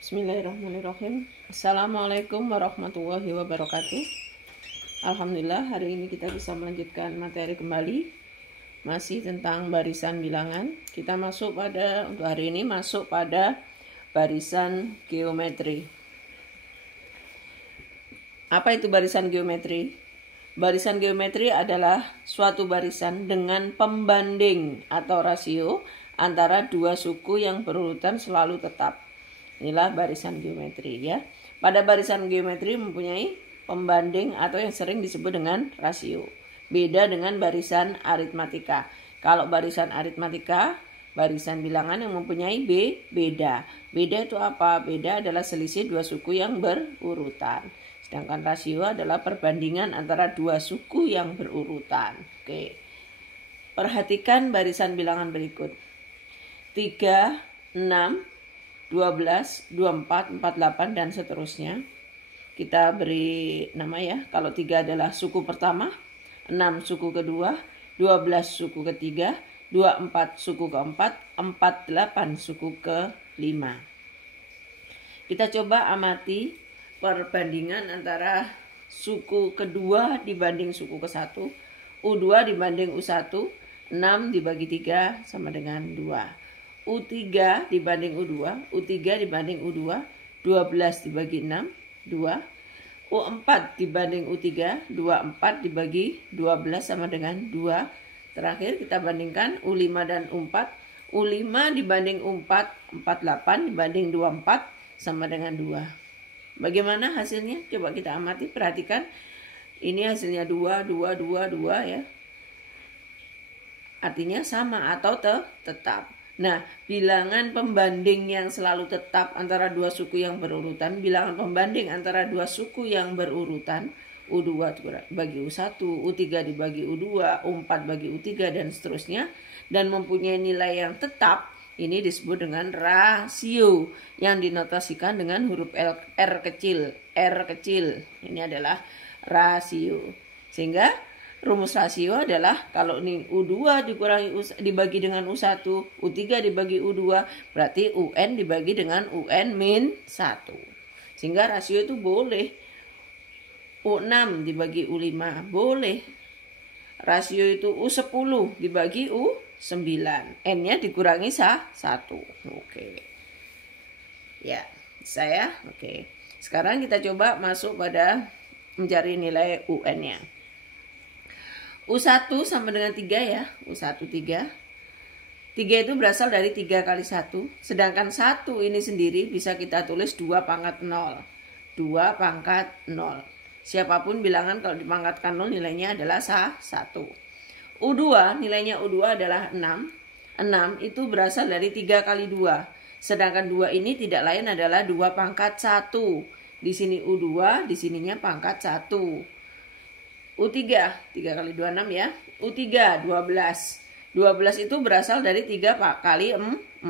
Bismillahirrahmanirrahim. Assalamualaikum warahmatullahi wabarakatuh. Alhamdulillah, hari ini kita bisa melanjutkan materi kembali. Masih tentang barisan bilangan. Kita masuk pada, untuk hari ini masuk pada barisan geometri. Apa itu barisan geometri? Barisan geometri adalah suatu barisan dengan pembanding atau rasio antara dua suku yang berurutan selalu tetap. Inilah barisan geometri ya. Pada barisan geometri mempunyai pembanding atau yang sering disebut dengan rasio. Beda dengan barisan aritmatika. Kalau barisan aritmatika, barisan bilangan yang mempunyai beda. Beda itu apa? Beda adalah selisih dua suku yang berurutan. Sedangkan rasio adalah perbandingan antara dua suku yang berurutan. Oke. Perhatikan barisan bilangan berikut. 3, 6, 12, 24, 48 dan seterusnya. Kita beri nama ya. Kalau 3 adalah suku pertama, 6 suku kedua, 12 suku ketiga, 24 suku keempat, 48 suku kelima. Kita coba amati perbandingan antara suku kedua dibanding suku ke-1, U2 dibanding U1, 6 dibagi 3 sama dengan 2. U3 dibanding U2, U3 dibanding U2, 12 dibagi 6, 2. U4 dibanding U3, 24 dibagi 12 sama dengan 2. Terakhir kita bandingkan U5 dan U4. U5 dibanding U4, 48 dibanding 24 sama dengan 2. Bagaimana hasilnya? Coba kita amati, perhatikan. Ini hasilnya 2, 2, 2, 2 ya. Artinya sama atau tetap. Nah, bilangan pembanding yang selalu tetap antara dua suku yang berurutan, bilangan pembanding antara dua suku yang berurutan, U2 bagi U1, U3 dibagi U2, U4 bagi U3, dan seterusnya, dan mempunyai nilai yang tetap, ini disebut dengan rasio, yang dinotasikan dengan huruf R kecil. Ini adalah rasio. Sehingga rumus rasio adalah kalau ini U2 dibagi dengan U1, U3 dibagi U2, berarti UN dibagi dengan UN min 1. Sehingga rasio itu boleh U6 dibagi U5, boleh. Rasio itu U10 dibagi U9, N-nya dikurangi 1. Oke. Ya, saya. Oke. Sekarang kita coba masuk pada mencari nilai UN-nya. U1 sama dengan 3 ya. U1 3. 3 itu berasal dari 3 kali 1. Sedangkan 1 ini sendiri bisa kita tulis 2 pangkat 0. 2 pangkat 0. Siapapun bilangan kalau dipangkatkan 0 nilainya adalah 1. U2, nilainya U2 adalah 6. 6 itu berasal dari 3 kali 2. Sedangkan 2 ini tidak lain adalah 2 pangkat 1. Di sini U2, di sininya pangkat 1. U3, 3 kali 2, 6 ya. U3, 12. 12 itu berasal dari 3 kali 4.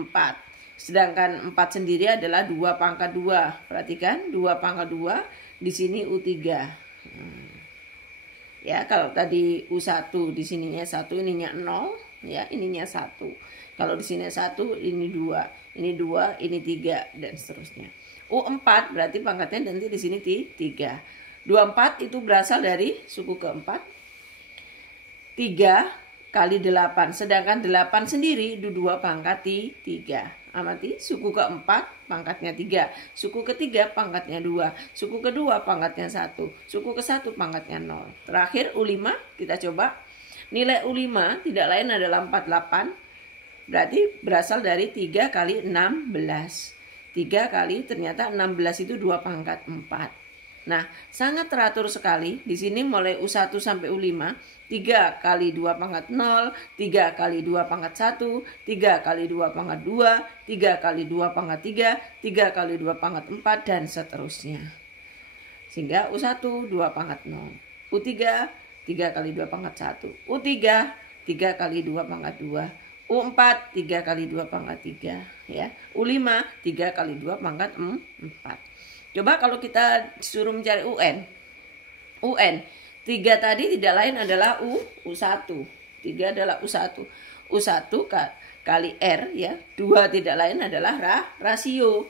Sedangkan 4 sendiri adalah 2 pangkat 2. Perhatikan, 2 pangkat 2. Di sini U3. Ya, kalau tadi U1, di sininya 1, ininya 0. Ya, ininya 1. Kalau di sini 1, ini 2. Ini 2, ini 3, dan seterusnya. U4 berarti pangkatnya nanti di sini 3. 24 itu berasal dari suku keempat. 3 kali 8. Sedangkan 8 sendiri itu 2 pangkat 3. Amati, suku keempat pangkatnya 3. Suku ketiga pangkatnya 2. Suku kedua pangkatnya 1. Suku ke-1 pangkatnya 0. Terakhir U5 kita coba. Nilai U5 tidak lain adalah 48. Berarti berasal dari 3 kali 16. 3 kali ternyata 16 itu 2 pangkat 4. Nah, sangat teratur sekali. Di sini mulai U1 sampai U5, 3 kali 2 pangkat 0, 3 kali 2 pangkat 1, 3 kali 2 pangkat 2, 3 kali 2 pangkat 3, 3 kali 2 pangkat 4, dan seterusnya. Sehingga U1 2 pangkat 0, U3 3 kali 2 pangkat 1, U3 3 kali 2 pangkat 2, U4 3 kali 2 pangkat 3, ya. U5 3 kali 2 pangkat 4. Coba kalau kita suruh mencari UN. 3 tadi tidak lain adalah U1. 3 adalah U1. U1 kali R ya. 2 tidak lain adalah rasio.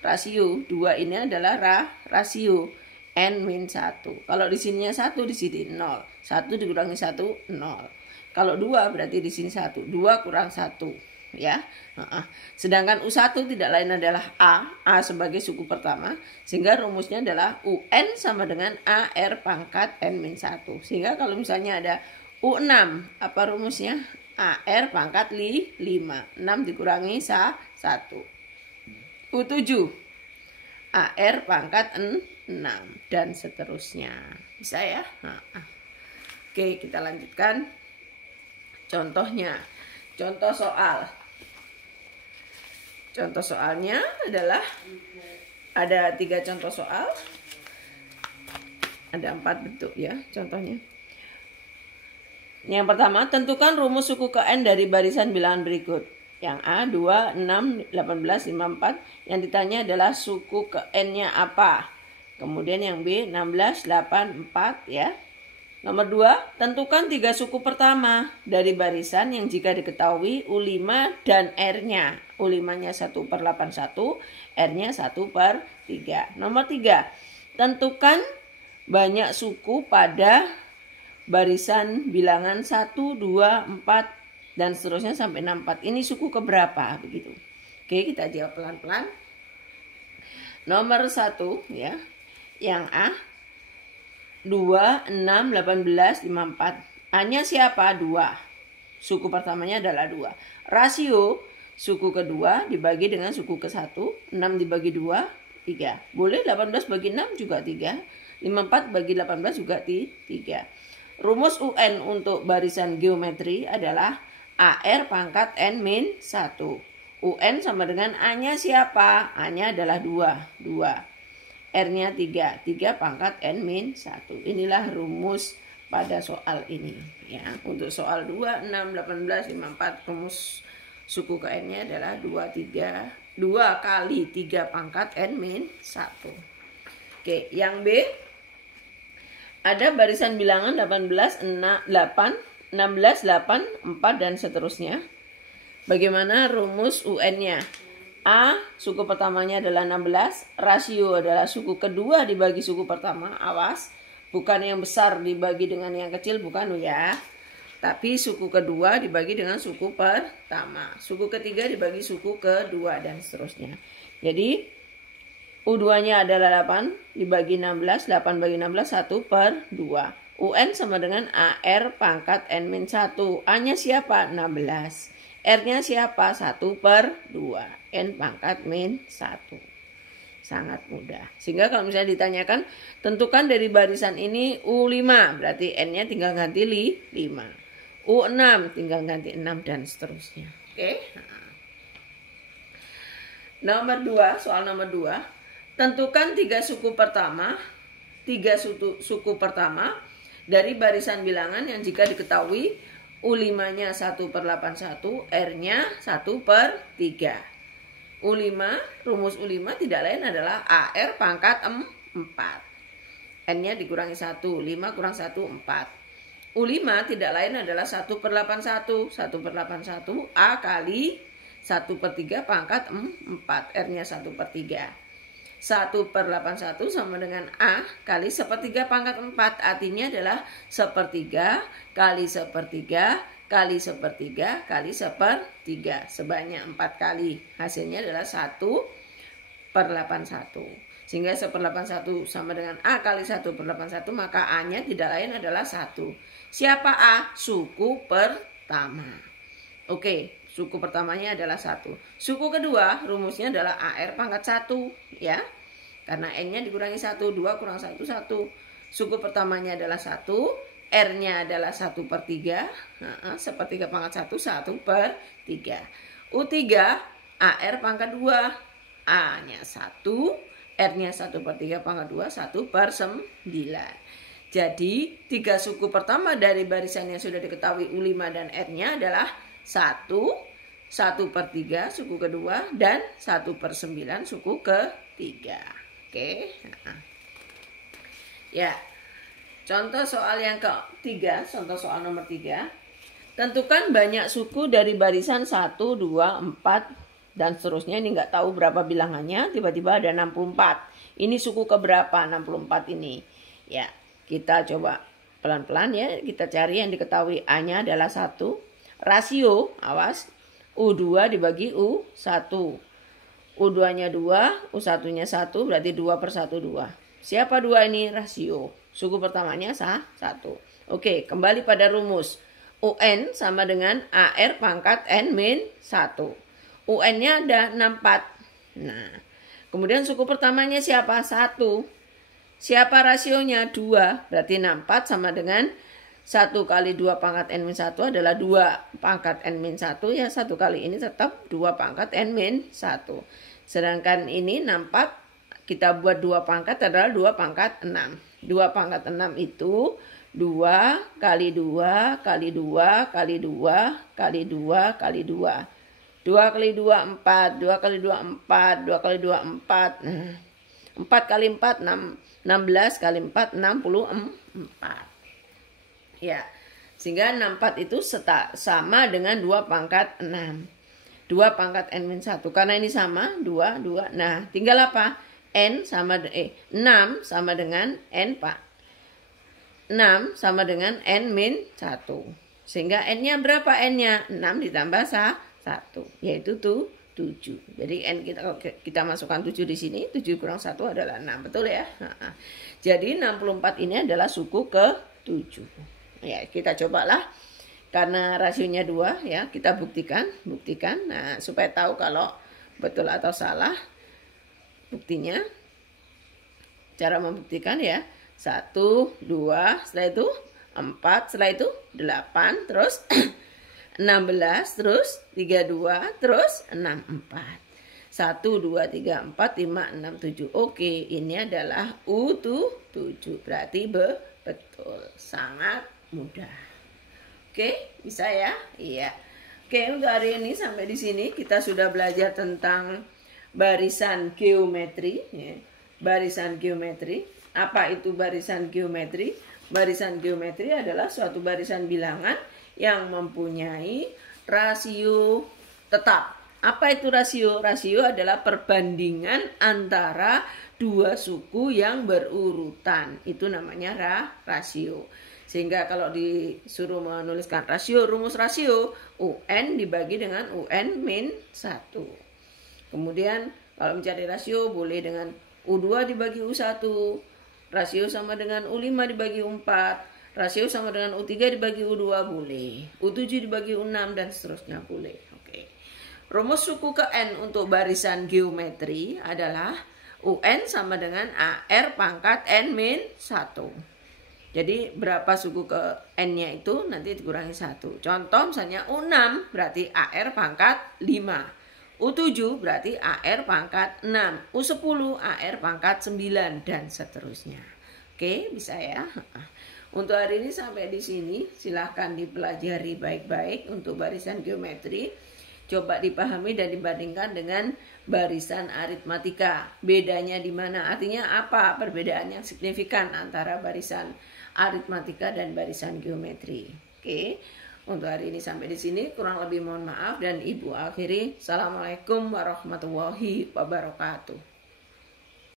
rasio. 2 ini adalah rasio n-1. Kalau di sininya 1, di sini 0. 1 dikurangi 1, 0. Kalau 2 berarti di sini 1. 2 kurang 1, ya. Sedangkan U1 tidak lain adalah A sebagai suku pertama, sehingga rumusnya adalah UN sama dengan AR pangkat n-1. Sehingga kalau misalnya ada U6, apa rumusnya? AR pangkat 5. 6 dikurangi 1. U7, AR pangkat 6 dan seterusnya. Bisa ya? Oke, kita lanjutkan contohnya. Contoh soal. Contoh soalnya adalah ada 3 contoh soal. Ada 4 bentuk ya contohnya. Yang pertama, tentukan rumus suku ke N dari barisan bilangan berikut. Yang A 2, 6, 18, 54. Yang ditanya adalah suku ke N-nya apa. Kemudian yang B 16, 8, 4 ya. Nomor 2, tentukan 3 suku pertama dari barisan yang jika diketahui U5 dan R-nya. U5-nya 1/81, R-nya 1/3. Nomor 3, tentukan banyak suku pada barisan bilangan 1, 2, 4, dan seterusnya sampai 64. Ini suku keberapa? Begitu. Oke, kita jawab pelan-pelan. Nomor 1 ya. Yang A 2, 6, 18, 54. A-nya siapa? 2. Suku pertamanya adalah 2. Rasio suku kedua dibagi dengan suku ke-1. 6 dibagi 2, 3. Boleh 18 bagi 6 juga 3. 54 bagi 18 juga 3. Rumus UN untuk barisan geometri adalah AR pangkat N-1. UN sama dengan A-nya siapa? A-nya adalah 2. R-nya 3 pangkat N-1. Inilah rumus pada soal ini ya. Untuk soal 2, 6, 18, 54, rumus suku ke N-nya adalah 2 kali 3 pangkat N-1. Oke, yang B ada barisan bilangan 18, 8, 16, 8, 4, dan seterusnya. Bagaimana rumus UN-nya? A, suku pertamanya adalah 16, rasio adalah suku kedua dibagi suku pertama. Awas, bukan yang besar dibagi dengan yang kecil, bukan ya. Tapi suku kedua dibagi dengan suku pertama. Suku ketiga dibagi suku kedua, dan seterusnya. Jadi, U2-nya adalah 8 dibagi 16, 8 bagi 16, 1/2. UN sama dengan AR pangkat N-1. A-nya siapa? 16. R-nya siapa? 1/2. N pangkat min 1. Sangat mudah. Sehingga kalau misalnya ditanyakan, tentukan dari barisan ini U5. Berarti N-nya tinggal ganti 5. U6 tinggal ganti 6 dan seterusnya. Oke. Nomor 2, soal nomor 2. Tentukan 3 suku pertama. 3 suku pertama dari barisan bilangan yang jika diketahui U5-nya 1/81, R-nya 1/3. U5, rumus U5 tidak lain adalah AR pangkat 4. N-nya dikurangi 1, 5 kurang 1, 4. U5 tidak lain adalah 1/81. 1/81 A kali 1/3 pangkat 4. R-nya 1/3. 1/81 sama dengan A kali 1/3 pangkat 4. Artinya adalah 1/3 kali 1/3 kali 1/3 kali 1/3. Sebanyak 4 kali. Hasilnya adalah 1/81. Sehingga 1/81 sama dengan A kali 1/81, maka A-nya tidak lain adalah 1. Siapa A? Suku pertama. Oke. Suku pertamanya adalah 1. Suku kedua rumusnya adalah AR pangkat 1 ya. Karena N-nya dikurangi 1, 2 kurang 1, 1. Suku pertamanya adalah 1, R-nya adalah 1/3. 1/3 pangkat 1, 1/3. U3 AR pangkat 2. A-nya 1, R-nya 1/3 pangkat 2, 1/9. Jadi 3 suku pertama dari barisan yang sudah diketahui U5 dan R-nya adalah 1/3 suku kedua dan 1/9 suku ketiga. Oke. Ya. Contoh soal yang ketiga, contoh soal nomor 3. Tentukan banyak suku dari barisan 1, 2, 4, dan seterusnya. Ini nggak tahu berapa bilangannya, tiba-tiba ada 64. Ini suku keberapa 64 ini? Ya, kita coba pelan-pelan ya, kita cari yang diketahui. A-nya adalah 1. Rasio, awas, U2 dibagi U1. U2-nya 2, U1-nya 1, berarti 2 per 1, 2. Siapa 2 ini? Rasio. Suku pertamanya 1. Oke, kembali pada rumus. UN sama dengan AR pangkat N min 1. UN-nya ada 64. Nah, kemudian suku pertamanya siapa? 1. Siapa rasionya? 2. Berarti 64 sama dengan 1 kali 2 pangkat N min 1 adalah 2 pangkat N min 1. Ya, 1 kali ini tetap 2 pangkat N min 1. Sedangkan ini 64 kita buat 2 pangkat adalah 2 pangkat 6. 2 pangkat 6 itu 2 kali 2 kali 2 kali 2 kali 2 kali 2. 2 kali 2, 4. 2 kali 2, 4. 2 kali 2, 4. Nah, 4 kali 4, 16 kali 4, 64. Ya, sehingga 64 itu sama dengan 2 pangkat 6. 2 pangkat N-1. Karena ini sama, 2, 2. Nah, tinggal apa? 6 sama dengan N, Pak. 6 sama dengan N-1. Sehingga N-nya berapa N-nya? 6 ditambah 1, yaitu 7. Jadi N kita masukkan 7 di sini, 7 kurang 1 adalah 6. Betul ya? Nah, jadi 64 ini adalah suku ke-7. Ya, kita cobalah. Karena rasionya 2 ya, kita buktikan. Nah, supaya tahu kalau betul atau salah. Buktinya cara membuktikan ya. 1, 2, setelah itu 4, setelah itu 8, terus 16, terus 32, terus 64. 1, 2, 3, 4, 5, 6, 7. Oke, ini adalah U7. Berarti betul. Sangat mudah. Oke, bisa ya? Iya. Oke, untuk hari ini sampai di sini kita sudah belajar tentang barisan geometri. Ya. Barisan geometri. Apa itu barisan geometri? Barisan geometri adalah suatu barisan bilangan yang mempunyai rasio tetap. Apa itu rasio? Rasio adalah perbandingan antara dua suku yang berurutan. Itu namanya rasio. Sehingga kalau disuruh menuliskan rasio, rumus rasio, UN dibagi dengan UN min 1. Kemudian kalau mencari rasio boleh dengan U2 dibagi U1. Rasio sama dengan U5 dibagi U4. Rasio sama dengan U3 dibagi U2 boleh. U7 dibagi U6 dan seterusnya boleh. Oke. Rumus suku ke N untuk barisan geometri adalah UN sama dengan AR pangkat N min 1. Jadi berapa suku ke N-nya itu nanti dikurangi 1. Contoh misalnya U6 berarti AR pangkat 5. U7 berarti AR pangkat 6. U10 AR pangkat 9 dan seterusnya. Oke, bisa ya. Untuk hari ini sampai di sini. Silahkan dipelajari baik-baik untuk barisan geometri. Coba dipahami dan dibandingkan dengan barisan aritmatika. Bedanya di mana? Artinya apa perbedaan yang signifikan antara barisan aritmatika dan barisan geometri. Oke. Untuk hari ini sampai di sini. Kurang lebih mohon maaf dan Ibu akhiri. Assalamualaikum warahmatullahi wabarakatuh.